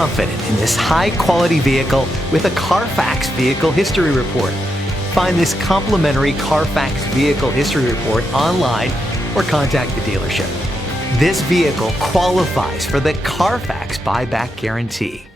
confident in this high-quality vehicle with a Carfax Vehicle History Report. Find this complimentary Carfax Vehicle History Report online or contact the dealership. This vehicle qualifies for the Carfax Buyback Guarantee.